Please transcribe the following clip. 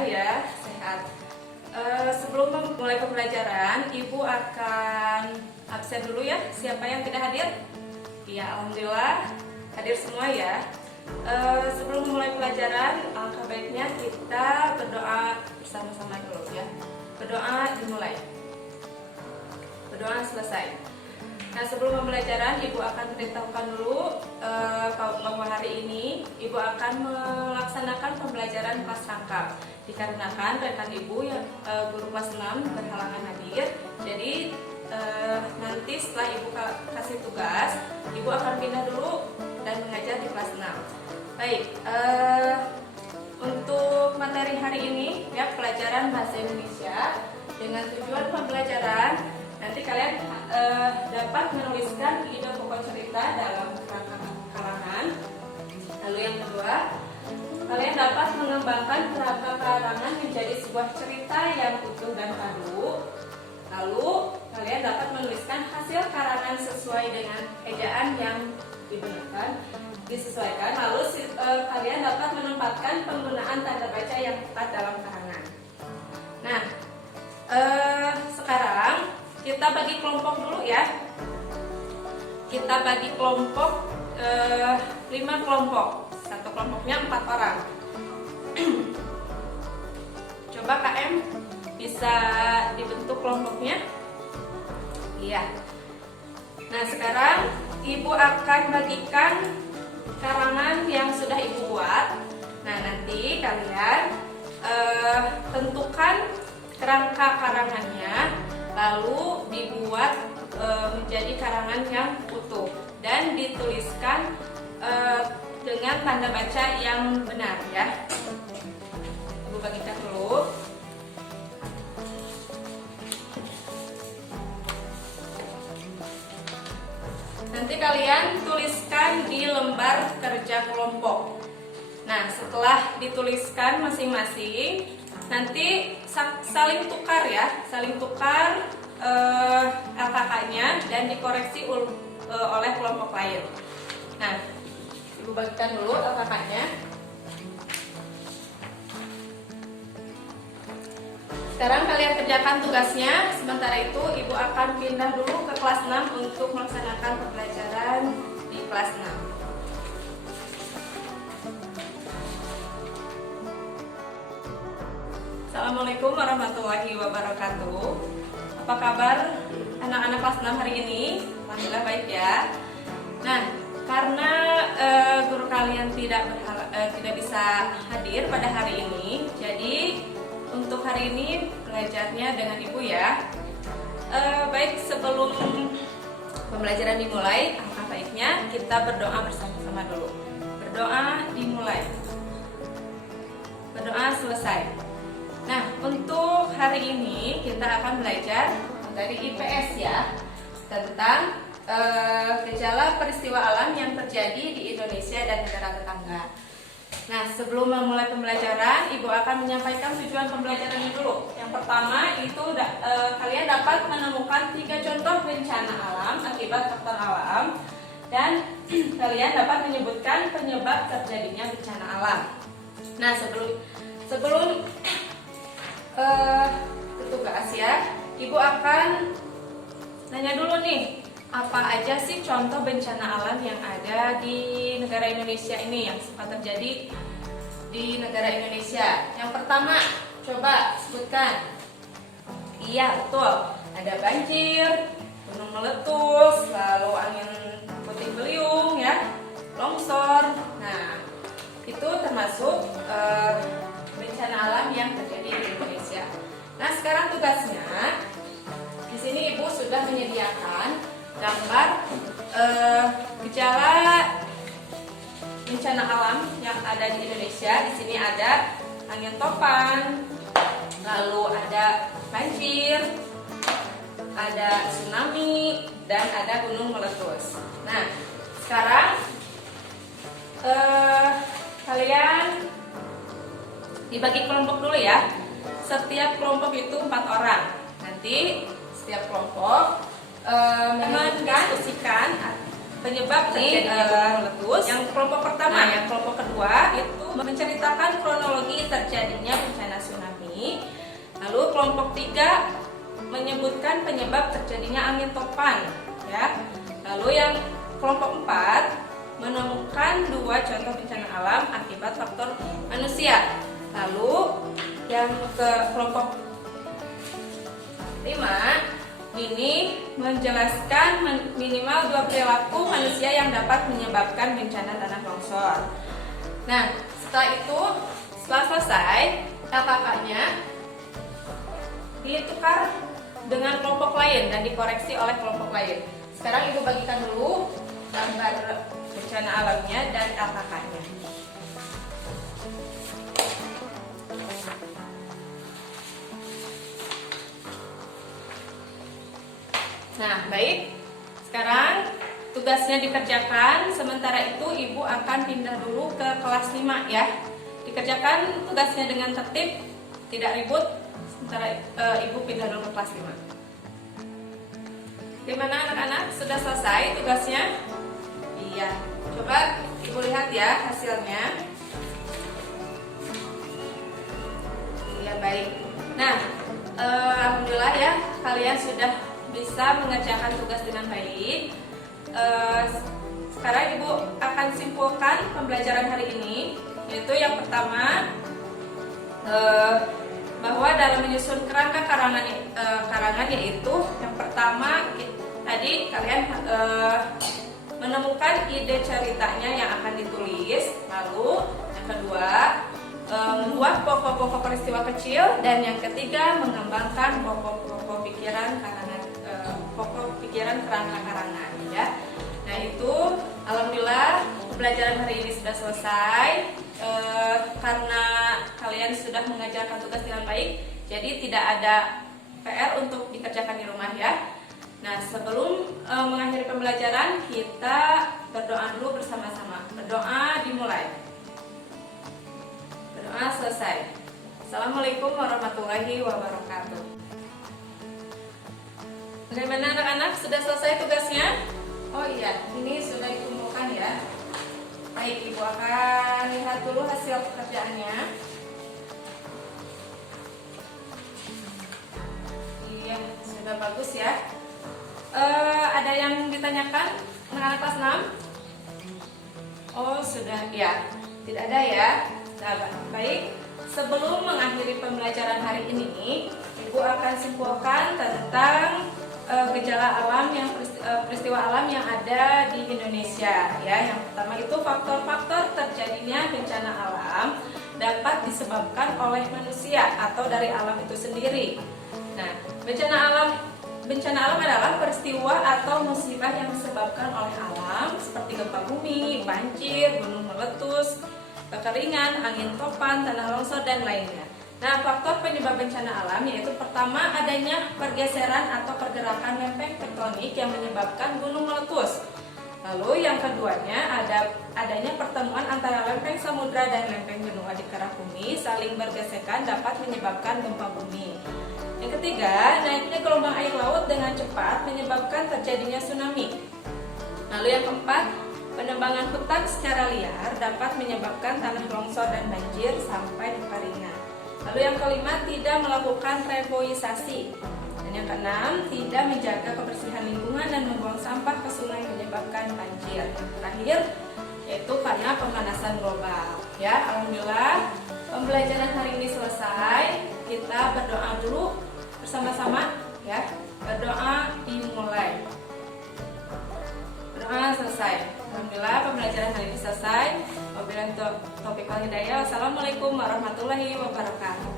Alhamdulillah ya, sehat. Sebelum memulai pembelajaran, Ibu akan absen dulu ya. Siapa yang tidak hadir? Ya, Alhamdulillah hadir semua ya. Sebelum memulai pelajaran, alangkah baiknya kita berdoa bersama-sama dulu ya. Berdoa dimulai. Berdoa selesai. Nah, sebelum pembelajaran, Ibu akan beritahukan dulu bahwa hari ini Ibu akan melaksanakan pembelajaran kelas rangkap. Dikarenakan rekan Ibu yang guru kelas 6 berhalangan hadir, jadi nanti setelah Ibu kasih tugas, Ibu akan pindah dulu dan mengajar di kelas 6. Baik, untuk materi hari ini ya, pelajaran bahasa Indonesia dengan tujuan pembelajaran. Nanti kalian dapat menuliskan ide pokok cerita dalam kerangka karangan. Lalu yang kedua, kalian dapat mengembangkan kerangka karangan menjadi sebuah cerita yang utuh dan padu. Lalu kalian dapat menuliskan hasil karangan sesuai dengan ejaan yang disesuaikan. Lalu kalian dapat menempatkan penggunaan tanda baca yang tepat dalam karangan. Nah, sekarang kita bagi kelompok dulu ya. Kita bagi kelompok 5 kelompok. Satu kelompoknya 4 orang. Coba KM bisa dibentuk kelompoknya? Iya. Nah, sekarang Ibu akan bagikan karangan yang sudah Ibu buat. Nah, nanti kalian tentukan kerangka karangannya, lalu dibuat menjadi karangan yang utuh dan dituliskan dengan tanda baca yang benar ya. Ibu bagikan dulu. Nanti kalian tuliskan di lembar kerja kelompok. Nah, setelah dituliskan masing-masing, nanti saling tukar ya, saling tukar LKK-nya dan dikoreksi oleh kelompok lain. Nah, Ibu bagikan dulu LKK-nya. Sekarang kalian kerjakan tugasnya. Sementara itu Ibu akan pindah dulu ke kelas 6 untuk melaksanakan pembelajaran di kelas 6. Assalamualaikum warahmatullahi wabarakatuh. Apa kabar anak-anak kelas 6 hari ini? Alhamdulillah baik ya. Nah, karena guru kalian tidak bisa hadir pada hari ini, jadi untuk hari ini belajarnya dengan Ibu ya. Baik, sebelum pembelajaran dimulai, alangkah baiknya kita berdoa bersama-sama dulu. Berdoa dimulai. Berdoa selesai. Nah, untuk hari ini kita akan belajar dari IPS ya, tentang gejala peristiwa alam yang terjadi di Indonesia dan negara tetangga. Nah, sebelum memulai pembelajaran, Ibu akan menyampaikan tujuan pembelajarannya dulu. Yang pertama itu kalian dapat menemukan 3 contoh bencana alam akibat faktor alam, dan kalian dapat menyebutkan penyebab terjadinya bencana alam. Nah, sebelum tugas ya, Ibu akan nanya dulu nih, apa aja sih contoh bencana alam yang ada di negara Indonesia ini, yang sempat terjadi di negara Indonesia? Yang pertama, coba sebutkan. Iya, betul. Ada banjir, gunung meletus, lalu angin puting beliung ya, longsor. Nah, itu termasuk bencana alam yang terjadi di Indonesia. Nah, sekarang tugasnya, di sini Ibu sudah menyediakan gambar gejala bencana alam yang ada di Indonesia. Di sini ada angin topan, lalu ada banjir, ada tsunami, dan ada gunung meletus. Nah, sekarang kalian dibagi kelompok dulu ya. Setiap kelompok itu 4 orang. Nanti setiap kelompok mendiskusikan penyebab terjadinya gunung meletus. Yang kelompok pertama, yang kelompok kedua itu menceritakan kronologi terjadinya bencana tsunami. Lalu kelompok 3 menyebutkan penyebab terjadinya angin topan, ya. Lalu yang kelompok 4 menemukan 2 contoh bencana alam akibat faktor manusia. Lalu yang ke kelompok 5 ini menjelaskan minimal 2 perilaku manusia yang dapat menyebabkan bencana tanah longsor. Nah, setelah selesai, LKK-nya ditukar dengan kelompok lain dan dikoreksi oleh kelompok lain. Sekarang Ibu bagikan dulu gambar bencana alamnya dan LKK-nya. Nah, baik. Sekarang tugasnya dikerjakan, sementara itu Ibu akan pindah dulu ke kelas 5 ya. Dikerjakan tugasnya dengan tertib, tidak ribut. Sementara Ibu pindah dulu ke kelas 5. Gimana anak-anak? Sudah selesai tugasnya? Iya. Coba Ibu lihat ya hasilnya. Iya, baik. Nah, alhamdulillah ya, kalian sudah bisa mengerjakan tugas dengan baik. Sekarang Ibu akan simpulkan pembelajaran hari ini, yaitu yang pertama bahwa dalam menyusun kerangka karangan yaitu yang pertama tadi kalian menemukan ide ceritanya yang akan ditulis, lalu yang kedua membuat pokok-pokok peristiwa kecil, dan yang ketiga mengembangkan pokok-pokok pikiran kerangka karangan ya. Nah, itu alhamdulillah pembelajaran hari ini sudah selesai. Karena kalian sudah mengajarkan tugas dengan baik, jadi tidak ada PR untuk dikerjakan di rumah ya. Nah, sebelum mengakhiri pembelajaran, kita berdoa dulu bersama-sama. Berdoa dimulai. Berdoa selesai. Assalamualaikum warahmatullahi wabarakatuh. Bagaimana anak-anak? Sudah selesai tugasnya? Oh iya, ini sudah dikumpulkan ya. Baik, Ibu akan lihat dulu hasil pekerjaannya. Iya, sudah bagus ya. Ada yang ditanyakan anak-anak kelas 6? Oh, sudah ya. Tidak ada ya. Nah, baik. Sebelum mengakhiri pembelajaran hari ini, Ibu akan simpulkan tentang gejala alam peristiwa alam yang ada di Indonesia ya. Yang pertama itu faktor-faktor terjadinya bencana alam dapat disebabkan oleh manusia atau dari alam itu sendiri. Nah, bencana alam adalah peristiwa atau musibah yang disebabkan oleh alam seperti gempa bumi, banjir, gunung meletus, kekeringan, angin topan, tanah longsor dan lainnya. Nah, faktor penyebab bencana alam yaitu pertama adanya pergeseran atau pergerakan lempeng tektonik yang menyebabkan gunung meletus. Lalu yang keduanya adanya pertemuan antara lempeng samudra dan lempeng benua di kerah bumi saling bergesekan dapat menyebabkan gempa bumi. Yang ketiga, naiknya gelombang air laut dengan cepat menyebabkan terjadinya tsunami. Lalu yang keempat, penebangan hutan secara liar dapat menyebabkan tanah longsor dan banjir sampai kekeringan. Lalu yang kelima, tidak melakukan reboisasi. Dan yang keenam, tidak menjaga kebersihan lingkungan dan membuang sampah ke sungai menyebabkan banjir. Yang terakhir, yaitu karena pemanasan global. Ya, alhamdulillah pembelajaran hari ini selesai. Kita berdoa dulu bersama-sama ya. Berdoa dimulai. Berdoa selesai. Alhamdulillah pembelajaran hari ini selesai. Wabillahi taufiq wal hidayah. Wassalamualaikum warahmatullahi wabarakatuh.